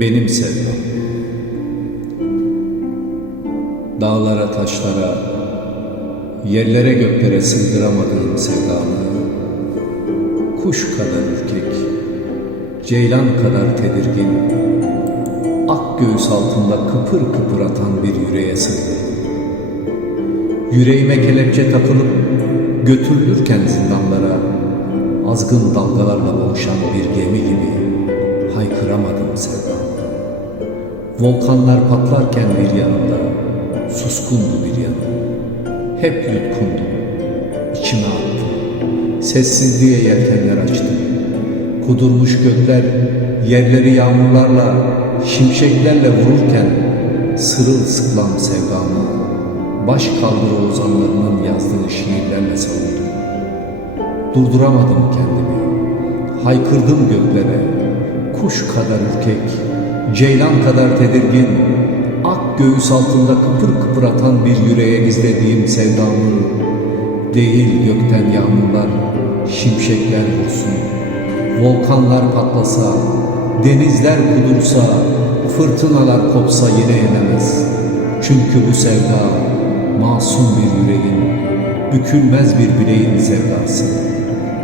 Benim sevdam. Dağlara, taşlara, yerlere göklere sığdıramadığım sevdamı, kuş kadar ürkek, ceylan kadar tedirgin, ak göğüs altında kıpır kıpır atan bir yüreğe sığdırdım. Yüreğime kelepçe takılıp götürülürken zindanlara, azgın dalgalarla boğuşan bir gemi gibi Volkanlar patlarken bir yanımda, suskundu bir yanım. Hep yutkundum, içime attım. Sessizliğe yelkenler açtım. Kudurmuş gökler yerleri yağmurlarla, şimşeklerle vururken sırılsıklam sevdamı baş kaldırı ozanlarının yazdığı şiirlerle savundum. Durduramadım kendimi. Haykırdım göklere. Kuş kadar ürkek, ceylan kadar tedirgin, ak göğüs altında kıpır kıpır atan bir yüreğe gizlediğim sevdamı, değil gökten yağmurlar, şimşekler vursun, volkanlar patlasa, denizler kudursa, fırtınalar kopsa yine yenemez. Çünkü bu sevda masum bir yüreğin, bükülmez bir bileğin sevdası.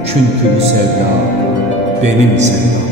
Çünkü bu sevda benim sevdam.